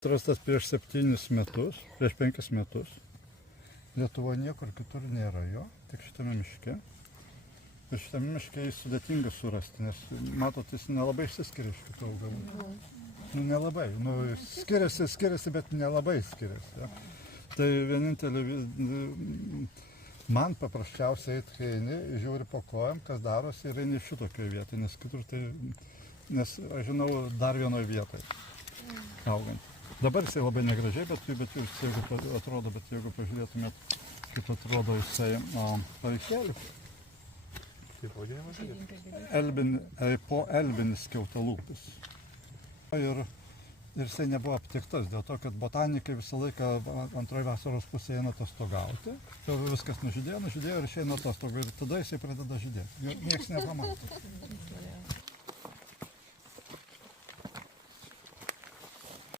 Atrastas prieš 5 metus. Lietuvoje niekur kitur nėra jo, tik šitame miške. Ir šitame miške jis sudėtinga surasti, nes matot, jis nelabai išsiskiria iš kitų augalų. Nu, nelabai. Nu, skiriasi, bet nelabai skiriasi. Ja. Tai vienintelė, man paprasčiausiai eit, kai eini, žiūri po kojam, kas darosi ir eini šitokioje vietoje, nes kitur tai, nes aš žinau dar vienoje vietoje augant. Dabar jisai labai negražiai, bet jūs, jeigu atrodo, bet jeigu pažiūrėtumėt, kaip atrodo jisai paveikslėlį. Kaip vadinamas? Elbinis skiautalūpis. Ir jisai nebuvo aptiktas, dėl to, kad botanikai visą laiką antroje vasaros pusėje eina atostogauti. Viskas nužydėjo ir išeina atostogų ir tada jisai pradeda žydėti. Niekas nepamato.